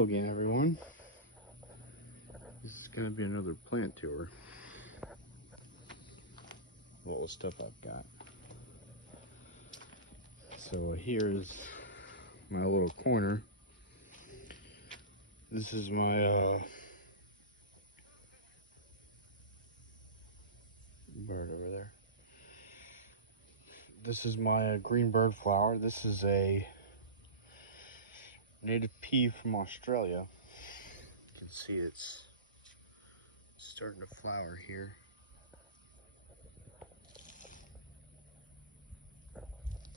Hello again, everyone. This is going to be another plant tour. What stuff I've got. So here's my little corner. This is my bird over there. This is my green bird flower. This is a native pea from Australia. You can see it's starting to flower here.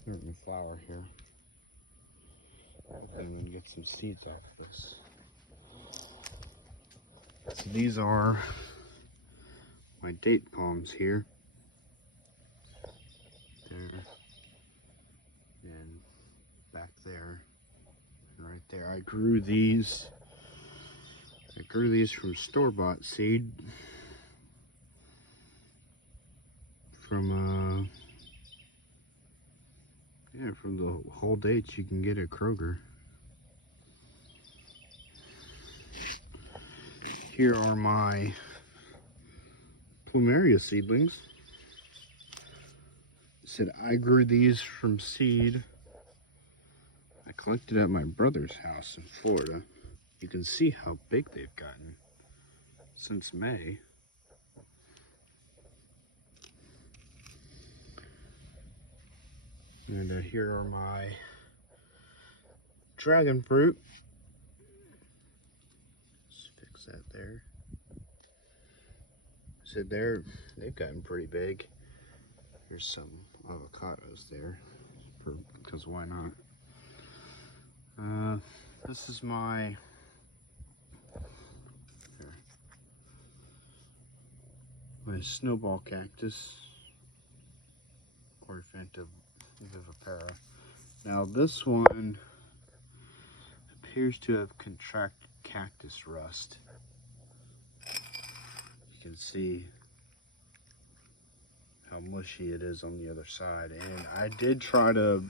Starting to flower here. I'm going to get some seeds off of this. So these are my date palms here. There. And back there. And right there. I grew these from store-bought seed. From the whole dates you can get at Kroger. Here are my plumeria seedlings. Said I grew these from seed. I collected at my brother's house in Florida. You can see how big they've gotten since May. And here are my dragon fruit. Let's fix that there. So they've gotten pretty big. Here's some avocados there, because why not? This is my snowball cactus, Coryphantha vivipara. Now this one appears to have contracted cactus rust. You can see how mushy it is on the other side, and I did try to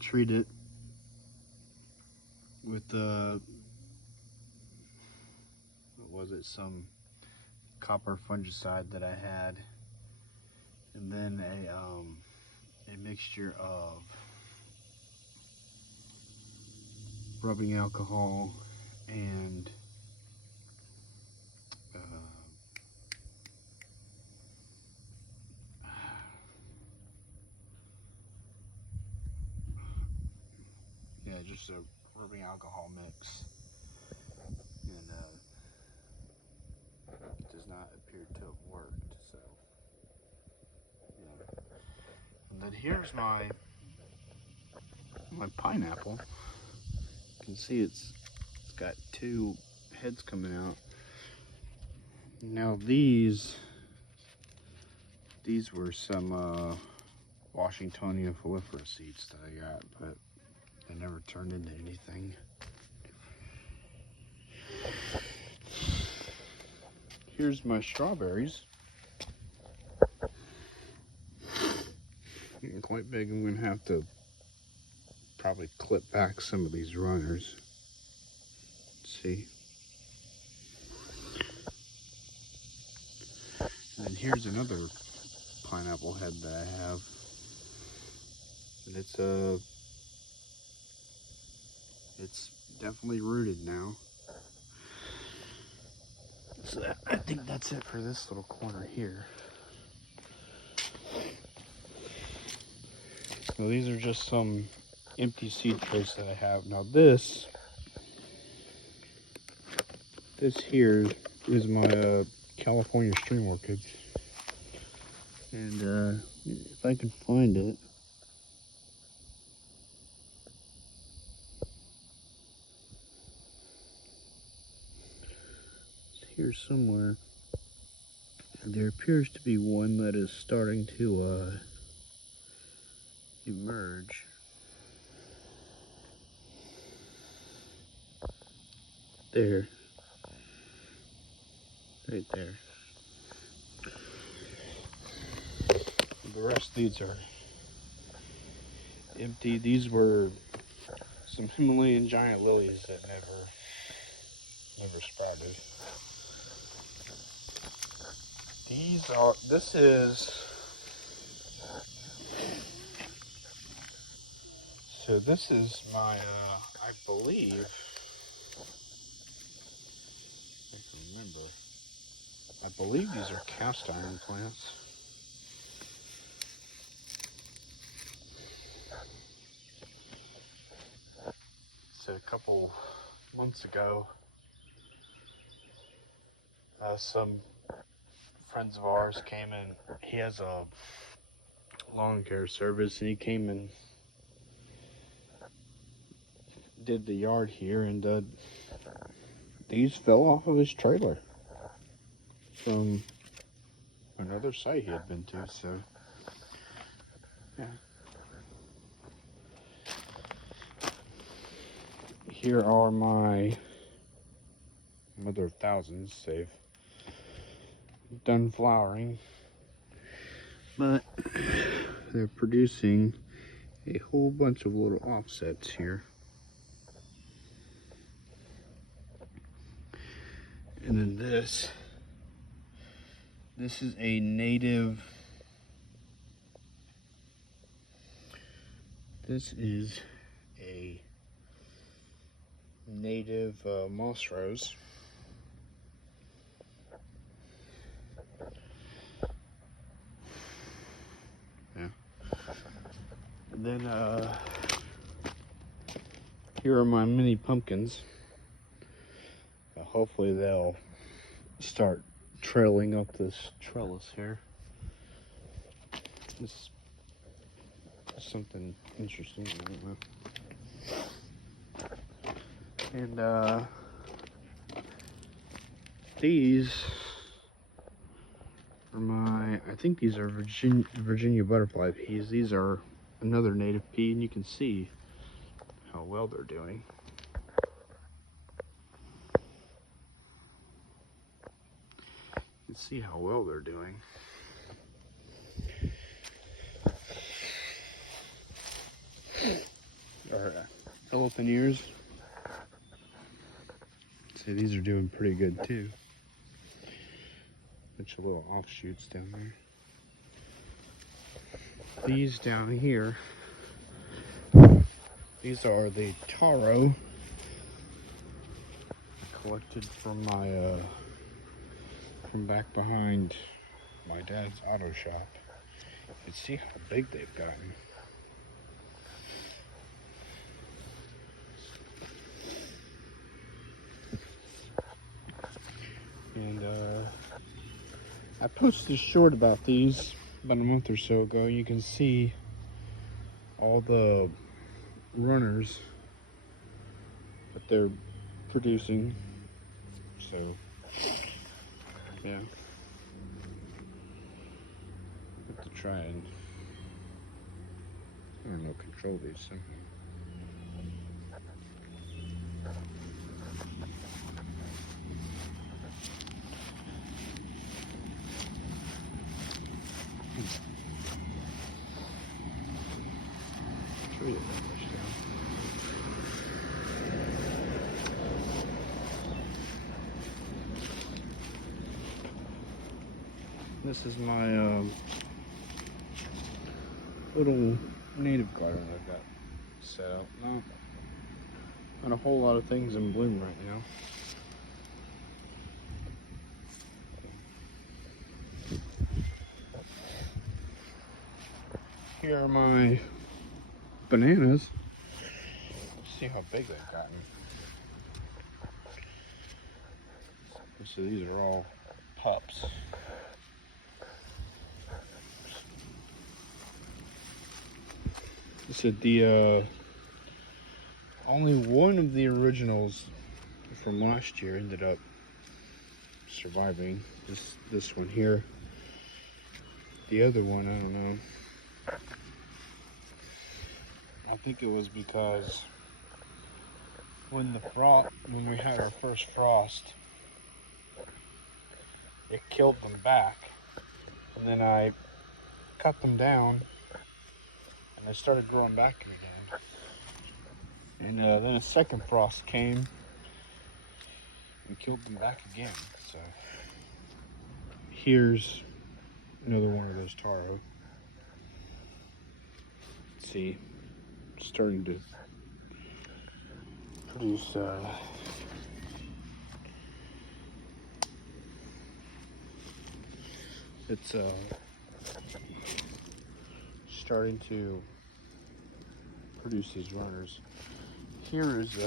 treat it with some copper fungicide that I had, and then a mixture of rubbing alcohol and just a rubbing alcohol mix, and it does not appear to have worked. So, yeah. And then here's my pineapple. You can see it's got two heads coming out. Now these were some Washingtonia foliifera seeds that I got, but they never turned into anything. Here's my strawberries. Getting quite big. I'm gonna have to probably clip back some of these runners. Let's see. And then here's another pineapple head that I have. And it's definitely rooted now. So I think that's it for this little corner here. So these are just some empty seed trays that I have. Now this here is my California stream orchids. And if I can find it. Here somewhere. There appears to be one that is starting to emerge. There. Right there. The rest of these are empty. These were some Himalayan giant lilies that never sprouted. This is my, I believe, I can remember, I believe these are cast iron plants. So a couple months ago, some friends of ours came in. He has a lawn care service, and he came and did the yard here, and these fell off of his trailer from another site he had been to. So yeah, here are my mother of thousands. They've done flowering, but they're producing a whole bunch of little offsets here. And then this is a native, moss rose. Yeah. And then here are my mini pumpkins. Hopefully they'll start trailing up this trellis here. This is something interesting, I don't know. And these are I think these are Virginia butterfly peas. These are another native pea, and you can see how well they're doing. You can see how well they're doing. Our elephant ears. See, these are doing pretty good too. Bunch of little offshoots down there. These down here, these are the taro collected from my from back behind my dad's auto shop. You can see how big they've gotten. And I posted a short about these about a month or so ago. You can see all the runners that they're producing. So yeah, have to try and, I don't know, control these somehow. Treat it that much down. This is my little native garden I've got set up. Not a whole lot of things in bloom right now. Here are my bananas. See how big they've gotten. So these are all pups. So the only one of the originals from last year ended up surviving. This one here. The other one, I don't know. I think it was because when we had our first frost, it killed them back, and then I cut them down, and they started growing back again. And then a second frost came and killed them back again. So here's another one of those taro. Let's see, starting to produce it's starting to produce these runners. Here is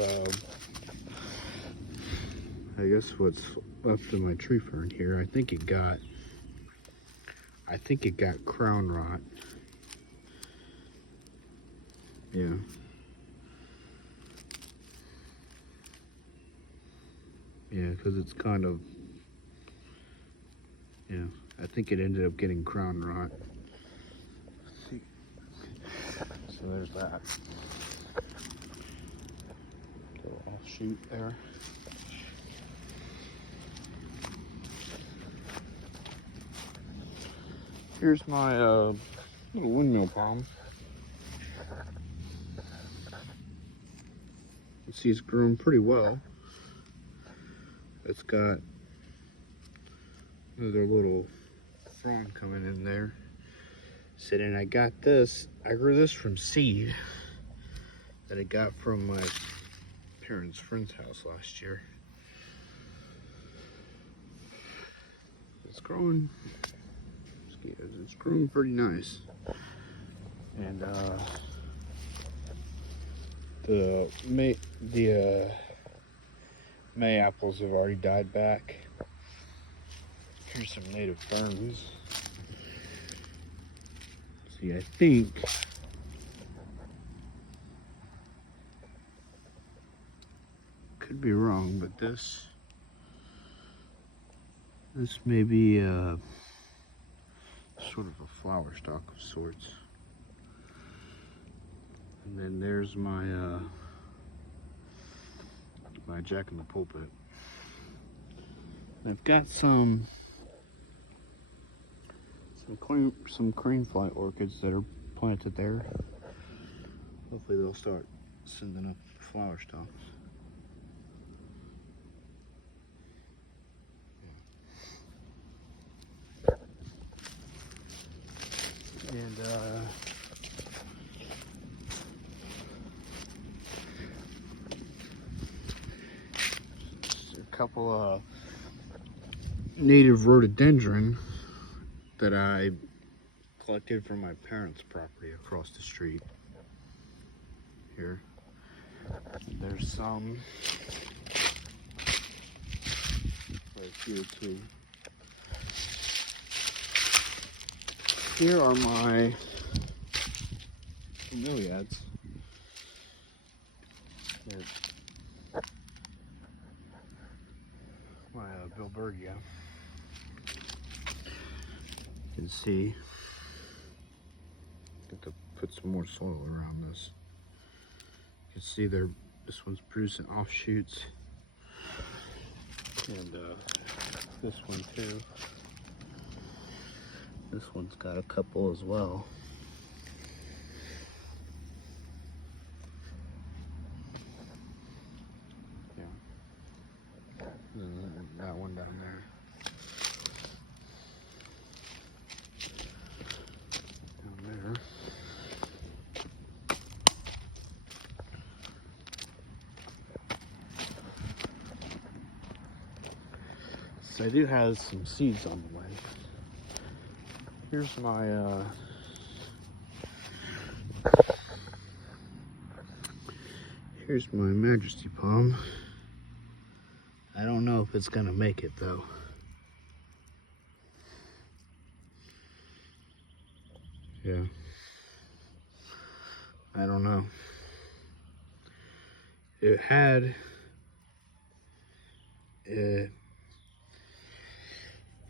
I guess what's left of my tree fern here. I think it got crown rot. Yeah. Yeah, because it's kind of, yeah, I think it ended up getting crown rot. Let's see. So there's that. Little offshoot there. Here's my little windmill palm. You see it's grown pretty well. It's got another little frond coming in there. So then I got this, I grew this from seed that I got from my parents' friend's house last year. It's growing pretty nice. And the May apples have already died back. Here's some native ferns. See, I think could be wrong, but this may be sort of a flower stalk of sorts. And then there's my my Jack in the Pulpit. And I've got some creamfly orchids that are planted there. Hopefully they'll start sending up flower stalks. And a couple native rhododendron that I collected from my parents' property across the street here. There's some right here too. Here are my bromeliads. There's my Bilbergia. You can see, got to put some more soil around this. You can see this one's producing offshoots, and this one too. This one's got a couple as well. Yeah. And that one down there. Down there. So I do have some seeds on the way. Here's my Majesty palm. I don't know if it's gonna make it though. Yeah. I don't know.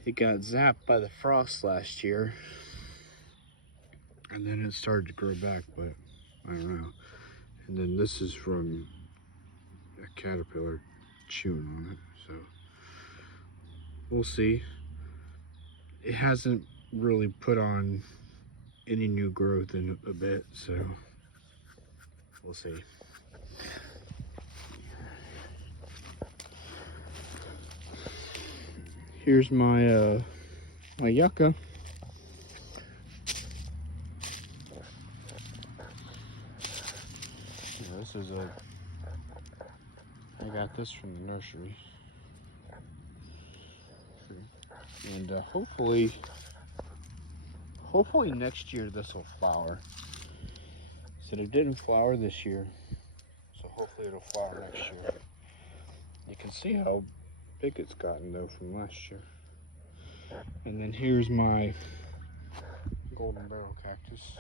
It got zapped by the frost last year, and then it started to grow back, but I don't know. And then this is from a caterpillar chewing on it, so we'll see. It hasn't really put on any new growth in a bit, so we'll see. Here's my my yucca. This is I got this from the nursery. And hopefully next year this will flower. So it didn't flower this year, so hopefully it'll flower next year. You can see how big it's gotten though from last year. And then here's my golden barrel cactus.